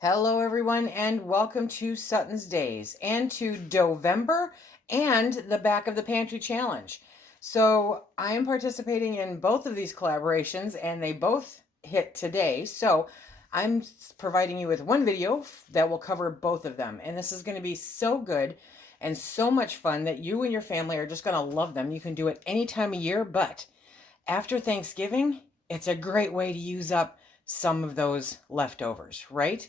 Hello, everyone, and welcome to SuttonsDaze and to Doughvember and the Back of the Pantry Challenge. So I am participating in both of these collaborations, and they both hit today. So I'm providing you with one video that will cover both of them. And this is going to be so good and so much fun that you and your family are just going to love them. You can do it any time of year, but after Thanksgiving, it's a great way to use up some of those leftovers, right?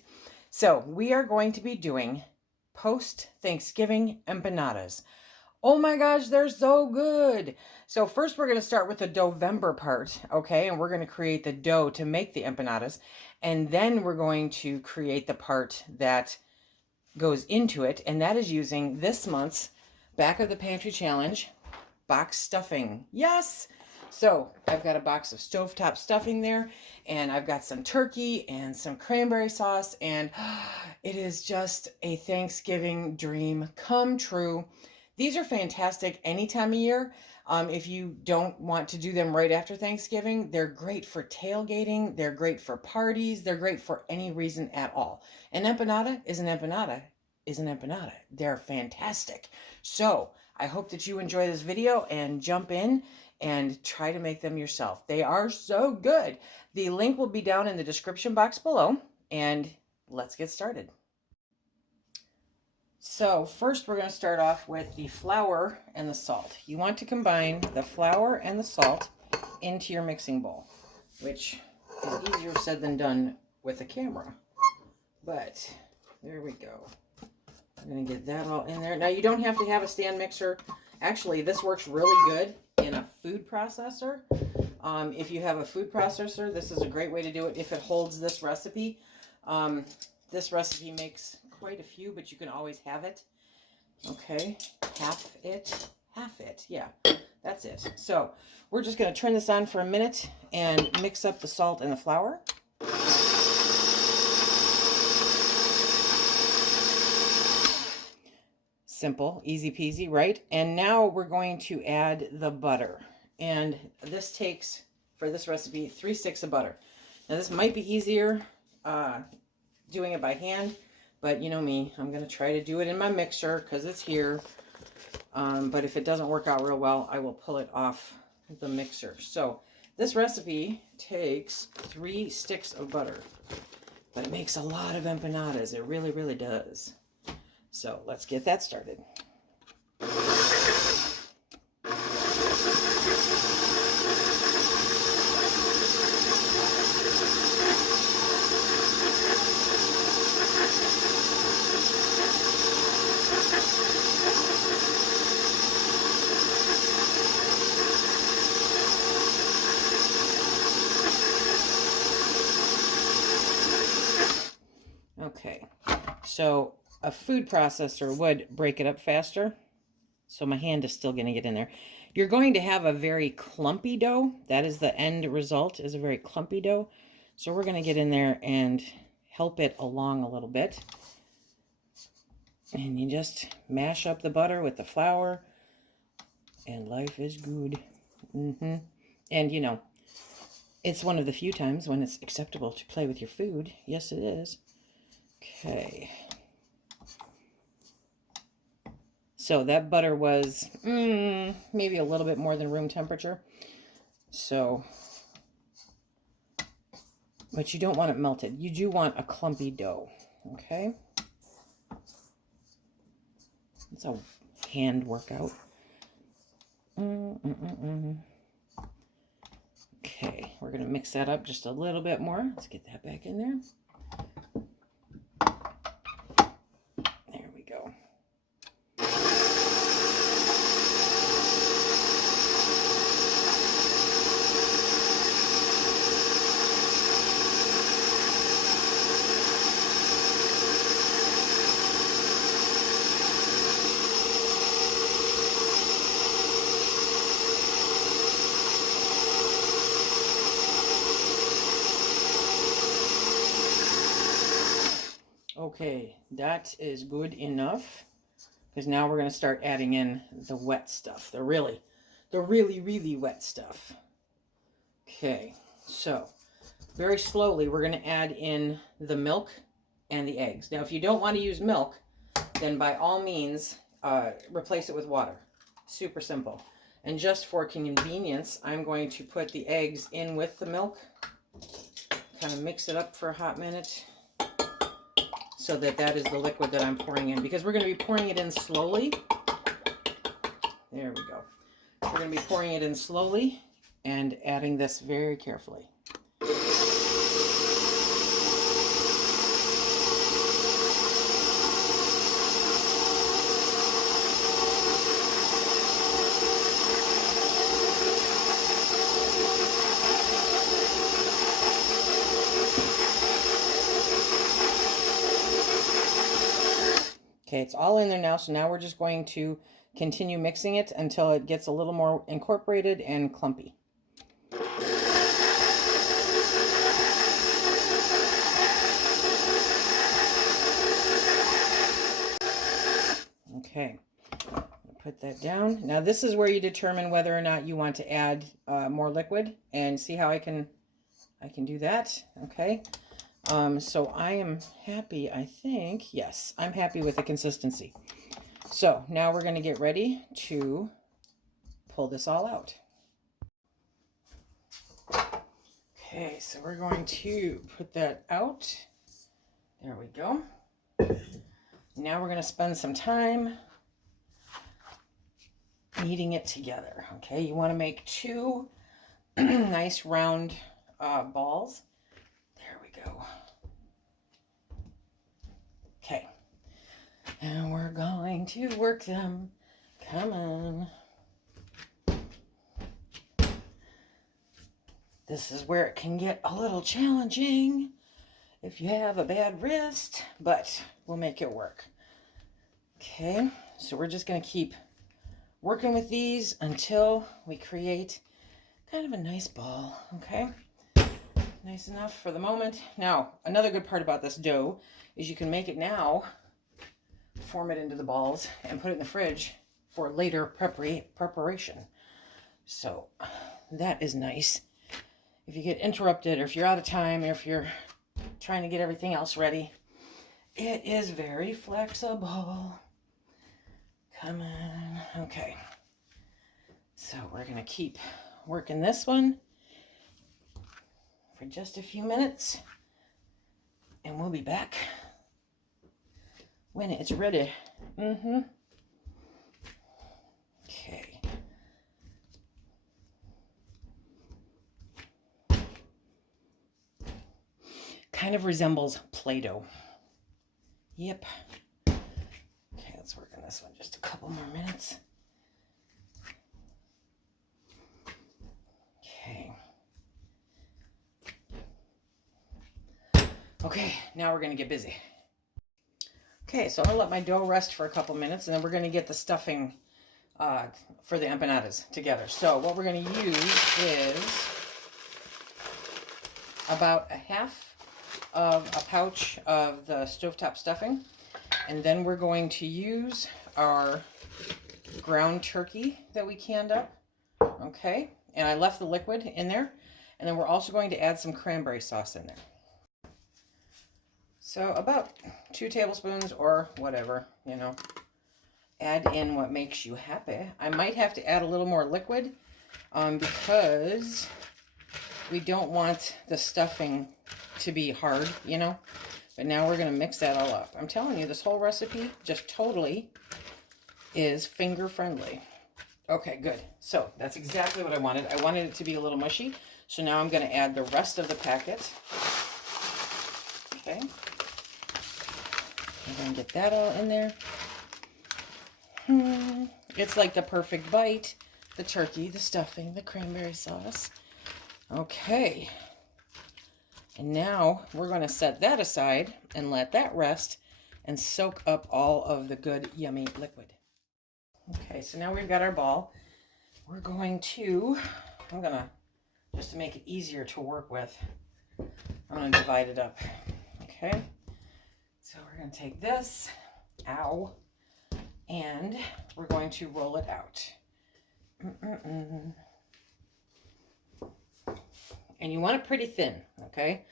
So we are going to be doing post-Thanksgiving empanadas. Oh my gosh, they're so good. So first we're going to start with the Doughvember part, okay? And we're going to create the dough to make the empanadas. And then we're going to create the part that goes into it. And that is using this month's Back of the Pantry Challenge box stuffing. Yes! So I've got a box of stovetop stuffing there, and I've got some turkey and some cranberry sauce, and it is just a Thanksgiving dream come true. These are fantastic any time of year. If you don't want to do them right after Thanksgiving, they're great for tailgating. They're great for parties. They're great for any reason at all. An empanada is an empanada is an empanada. They're fantastic. So I hope that you enjoy this video and jump in and try to make them yourself. They are so good. The link will be down in the description box below, and let's get started. So first we're going to start off with the flour and the salt. You want to combine the flour and the salt into your mixing bowl, which is easier said than done with a camera. But there we go. I'm going to get that all in there. Now you don't have to have a stand mixer. Actually, this works really good in a food processor. If you have a food processor, this is a great way to do it if it holds this recipe. This recipe makes quite a few, but you can always have it. Okay, half it, yeah, that's it. So we're just going to turn this on for a minute and mix up the salt and the flour. Simple, easy peasy, right? And now we're going to add the butter. And this takes, for this recipe, 3 sticks of butter. Now this might be easier doing it by hand, but you know me, I'm going to try to do it in my mixer because it's here. But if it doesn't work out real well, I will pull it off the mixer. So this recipe takes 3 sticks of butter, but it makes a lot of empanadas. It really, really does. So let's get that started. Okay, so a food processor would break it up faster. So my hand is still going to get in there. You're going to have a very clumpy dough. That is the end result, is a very clumpy dough. So we're going to get in there and help it along a little bit. And you just mash up the butter with the flour. And life is good. And you know, it's one of the few times when it's acceptable to play with your food. Yes, it is. Okay. So that butter was maybe a little bit more than room temperature. So, but you don't want it melted. You do want a clumpy dough, okay? It's a hand workout. Okay, we're going to mix that up just a little bit more. Let's get that back in there. There we go. Okay, that is good enough, because now we're going to start adding in the wet stuff, the really, really wet stuff. Okay, so very slowly we're going to add in the milk and the eggs. Now, if you don't want to use milk, then by all means, replace it with water. Super simple. And just for convenience, I'm going to put the eggs in with the milk, kind of mix it up for a hot minute, so that that is the liquid that I'm pouring in, because we're going to be pouring it in slowly. There we go. We're going to be pouring it in slowly and adding this very carefully. Okay, it's all in there now, so now we're just going to continue mixing it until it gets a little more incorporated and clumpy. Okay, put that down. Now this is where you determine whether or not you want to add more liquid, and see how I can do that. Okay. So I am happy, I think. Yes, I'm happy with the consistency. So now we're going to get ready to pull this all out. Okay, so we're going to put that out. There we go. Now we're going to spend some time kneading it together. Okay, you want to make two nice round balls. There we go. Okay. And we're going to work them. Come on. This is where it can get a little challenging if you have a bad wrist, but we'll make it work. Okay, so we're just going to keep working with these until we create kind of a nice ball. Okay, nice enough for the moment. Now, another good part about this dough is you can make it now, form it into the balls, and put it in the fridge for later preparation. So that is nice. If you get interrupted, or if you're out of time, or if you're trying to get everything else ready, it is very flexible. Come on. Okay. So we're going to keep working this one for just a few minutes, and we'll be back when it's ready. Okay. Kind of resembles Play-Doh. Yep. Okay, let's work on this one just a couple more minutes. Okay. Okay, now we're going to get busy. Okay, so I'm going to let my dough rest for a couple minutes, and then we're going to get the stuffing for the empanadas together. So what we're going to use is about a half of a pouch of the stovetop stuffing, and then we're going to use our ground turkey that we canned up. Okay, and I left the liquid in there, and then we're also going to add some cranberry sauce in there. So about 2 tablespoons or whatever, you know. Add in what makes you happy. I might have to add a little more liquid because we don't want the stuffing to be hard, you know. But now we're going to mix that all up. I'm telling you, this whole recipe just totally is finger friendly. Okay, good. So that's exactly what I wanted. I wanted it to be a little mushy. So now I'm going to add the rest of the packet. Okay. I'm going to get that all in there. It's like the perfect bite. The turkey, the stuffing, the cranberry sauce. Okay. And now we're going to set that aside and let that rest and soak up all of the good, yummy liquid. Okay, so now we've got our ball. We're going to, just to make it easier to work with, I'm going to divide it up. Okay, so we're going to take this, and we're going to roll it out. And you want it pretty thin, okay?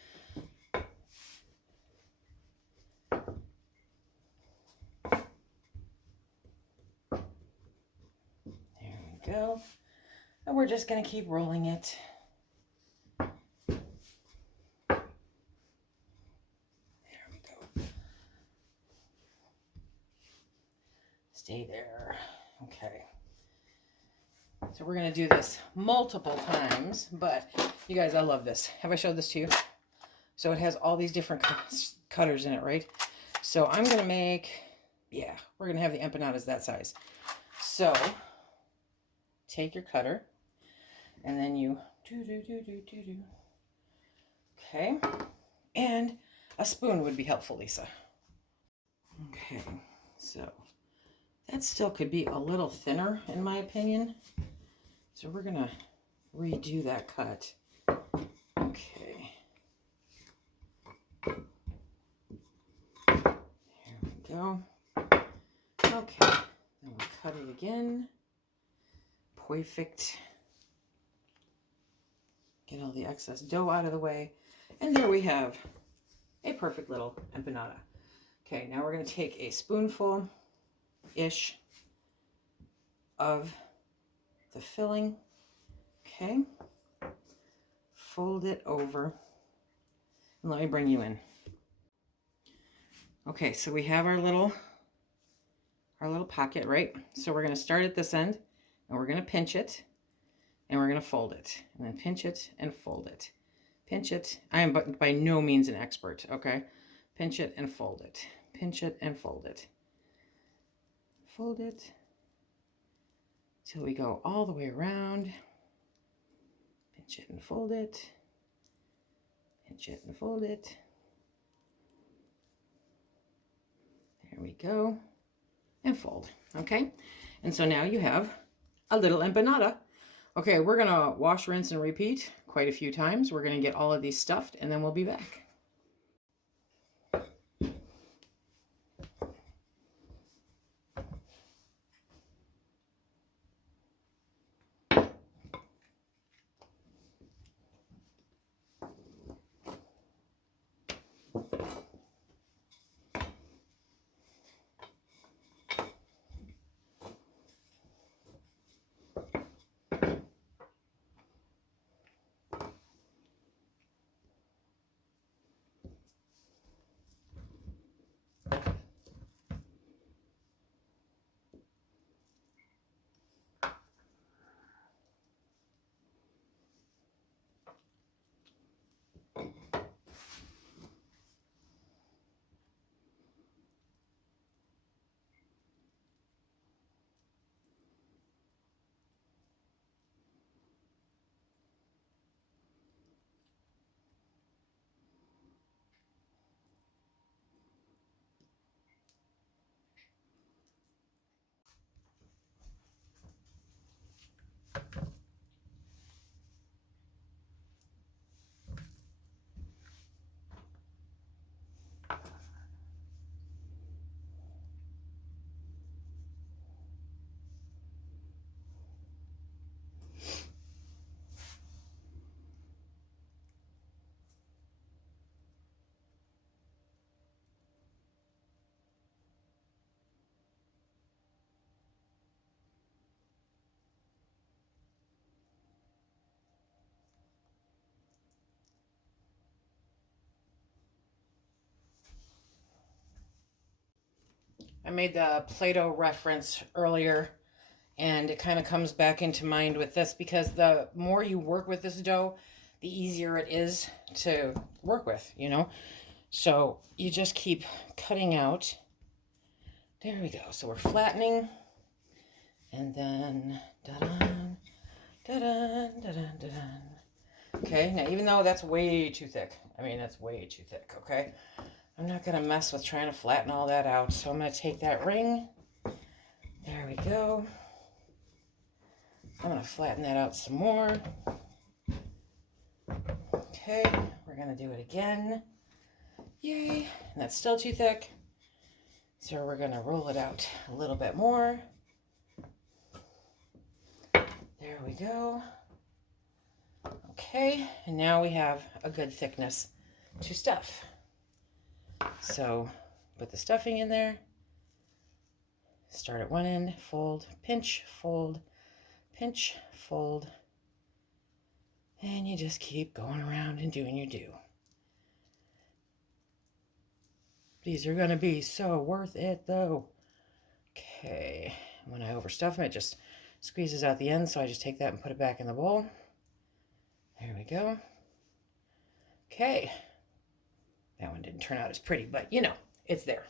we're just going to keep rolling it. There we go. Stay there. Okay. So we're going to do this multiple times, but you guys, I love this. Have I showed this to you? So it has all these different cutters in it, right? So I'm going to make, yeah, we're going to have the empanadas that size. So take your cutter and then you okay. And a spoon would be helpful, Lisa. Okay, so that still could be a little thinner in my opinion. So we're going to redo that cut. Okay. There we go. Okay, then we'll cut it again. Perfect. Get all the excess dough out of the way. And there we have a perfect little empanada. Okay, now we're going to take a spoonful-ish of the filling. Okay. Fold it over. And let me bring you in. Okay, so we have our little pocket, right? So we're going to start at this end, and we're going to pinch it, and we're going to fold it, and then pinch it and fold it. Pinch it. I am by no means an expert, okay? Pinch it and fold it. Pinch it and fold it. Fold it till we go all the way around. Pinch it and fold it. Pinch it and fold it. There we go. And fold. Okay? And so now you have a little empanada. Okay, we're going to wash, rinse, and repeat quite a few times. We're going to get all of these stuffed, and then we'll be back. I made the Play-Doh reference earlier, and it kind of comes back into mind with this because the more you work with this dough, the easier it is to work with, you know? So you just keep cutting out. There we go. So we're flattening, and then da-dun, da-dun, da-dun, da-dun. Okay, now even though that's way too thick, that's way too thick, okay? I'm not going to mess with trying to flatten all that out, so I'm going to take that ring. There we go. I'm going to flatten that out some more. Okay, we're going to do it again. Yay, and that's still too thick. So we're going to roll it out a little bit more. There we go. Okay, and now we have a good thickness to stuff. So put the stuffing in there, start at one end, fold, pinch, fold, And you just keep going around and doing your do. These are going to be so worth it, though. Okay, when I overstuff them, it just squeezes out the end, so I just take that and put it back in the bowl. There we go. Okay, that one didn't turn out as pretty, but you know, it's there.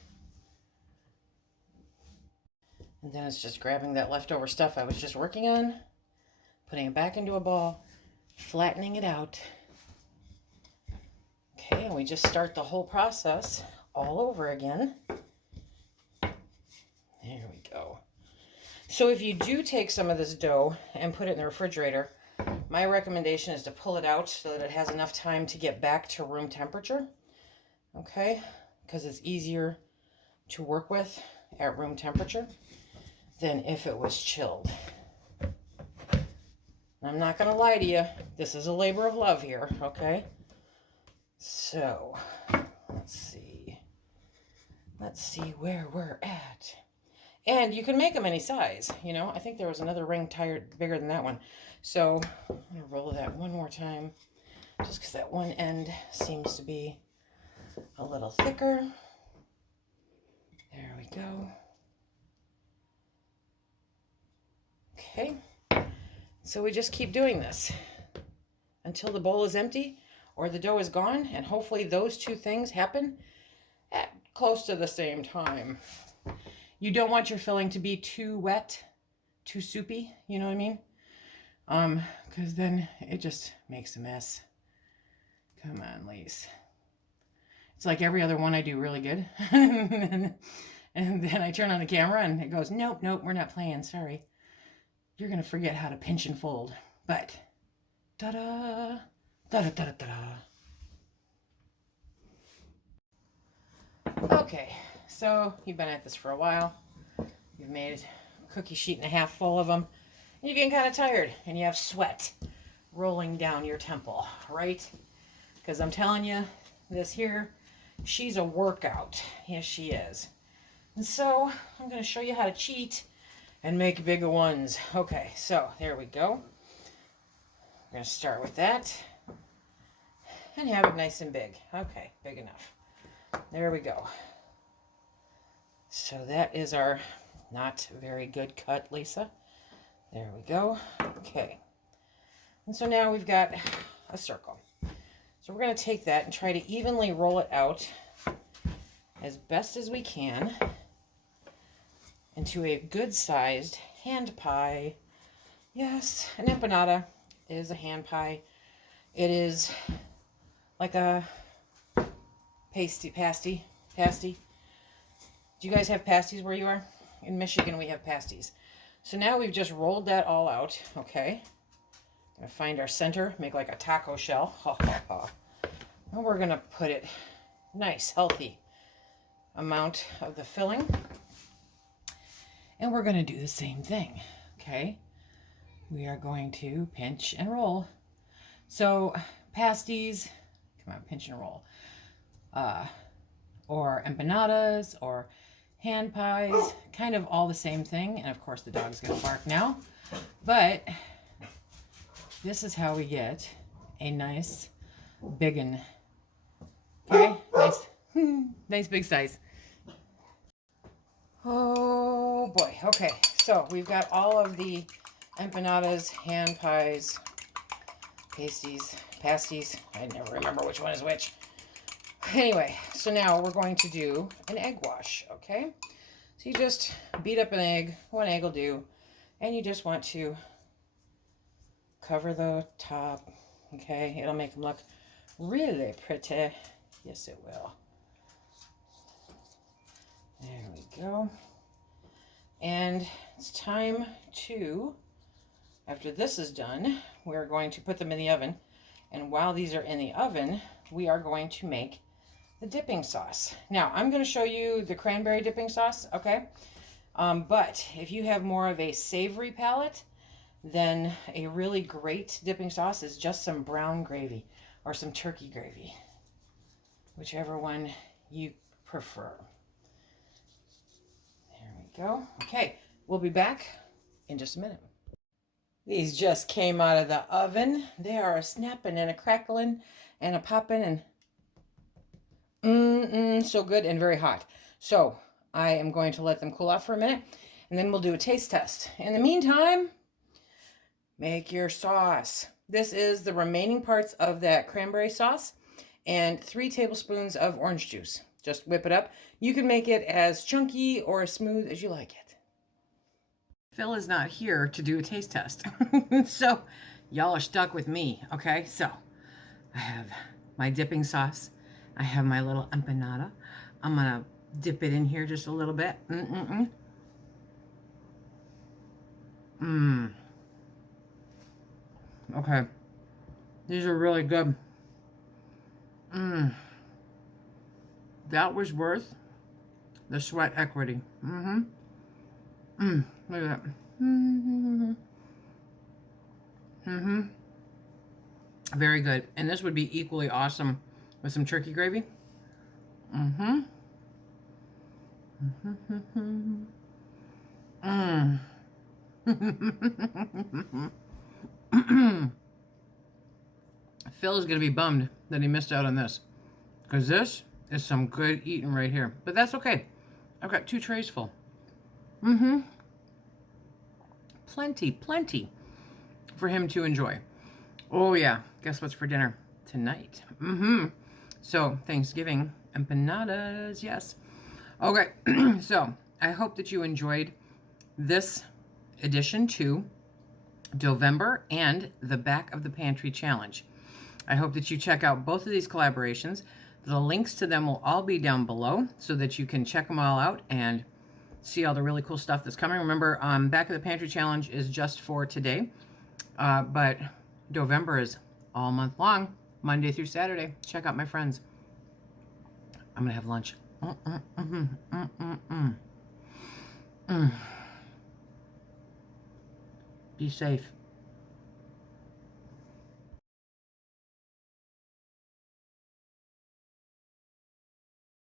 And then it's just grabbing that leftover stuff I was just working on, putting it back into a ball, flattening it out. Okay, and we just start the whole process all over again. There we go. So if you do take some of this dough and put it in the refrigerator, my recommendation is to pull it out so that it has enough time to get back to room temperature. Okay, because it's easier to work with at room temperature than if it was chilled. I'm not going to lie to you. This is a labor of love here, okay? So, let's see. Let's see where we're at. And you can make them any size, you know. I think there was another ring bigger than that one. So, I'm going to roll that one more time, just because that one end seems to be a little thicker. There we go. Okay. So we just keep doing this until the bowl is empty or the dough is gone, and hopefully those two things happen at close to the same time. You don't want your filling to be too wet, too soupy, you know what I mean? Because then it just makes a mess. Come on, Lise. It's like every other one I do really good. and then I turn on the camera and it goes, nope, we're not playing, sorry. You're going to forget how to pinch and fold. But, ta-da, ta-da. Okay, so you've been at this for a while. You've made a cookie sheet and a half full of them. And you're getting kind of tired and you have sweat rolling down your temple, right? Because I'm telling you, this here, she's a workout. Yes, she is. And so I'm going to show you how to cheat and make bigger ones. Okay, so there we go. We're going to start with that and have it nice and big. Okay, big enough. There we go. So that is our not very good cut, Lisa. There we go. Okay. And so now we've got a circle. So we're going to take that and try to evenly roll it out as best as we can into a good-sized hand pie. Yes, an empanada is a hand pie. It is like a pasty. Do you guys have pasties where you are? In Michigan, we have pasties. So now we've just rolled that all out, okay? Gonna find our center, make like a taco shell. And we're gonna put it nice, healthy amount of the filling. And we're going to do the same thing, okay? We are going to pinch and roll. So pasties, come on, pinch and roll. Or empanadas or hand pies, kind of all the same thing. And of course the dog's going to bark now. But this is how we get a nice big one. Okay, nice, nice big size. Oh boy, okay, so we've got all of the empanadas, hand pies, pasties, I never remember which one is which. Anyway, so now we're going to do an egg wash, okay? So you just beat up an egg, one egg will do, and you just want to cover the top, okay? It'll make them look really pretty. Yes, it will. There we go. And it's time to, after this is done, we're going to put them in the oven. And while these are in the oven, we are going to make the dipping sauce. Now, I'm going to show you the cranberry dipping sauce, okay? But if you have more of a savory palate, then a really great dipping sauce is just some brown gravy or some turkey gravy, whichever one you prefer. There we go. Okay, we'll be back in just a minute. These just came out of the oven. They are a snapping and a crackling and a popping and so good and very hot. So I am going to let them cool off for a minute and then we'll do a taste test. In the meantime, make your sauce. This is the remaining parts of that cranberry sauce and 3 tablespoons of orange juice. Just whip it up. You can make it as chunky or as smooth as you like it. Phil is not here to do a taste test. So y'all are stuck with me, okay? So I have my dipping sauce. I have my little empanada. I'm gonna dip it in here just a little bit. Okay. These are really good. That was worth the sweat equity. Look at that. Very good. And this would be equally awesome with some turkey gravy. Phil is going to be bummed that he missed out on this, because this is some good eating right here. But that's okay. I've got 2 trays full. Plenty for him to enjoy. Oh yeah, guess what's for dinner tonight? So Thanksgiving empanadas, yes. Okay, so I hope that you enjoyed this addition to Doughvember and the Back of the Pantry Challenge. I hope that you check out both of these collaborations. The links to them will all be down below so that you can check them all out and see all the really cool stuff that's coming. Remember, Back of the Pantry Challenge is just for today, but Doughvember is all month long, Monday through Saturday. Check out my friends. I'm gonna have lunch. Be safe.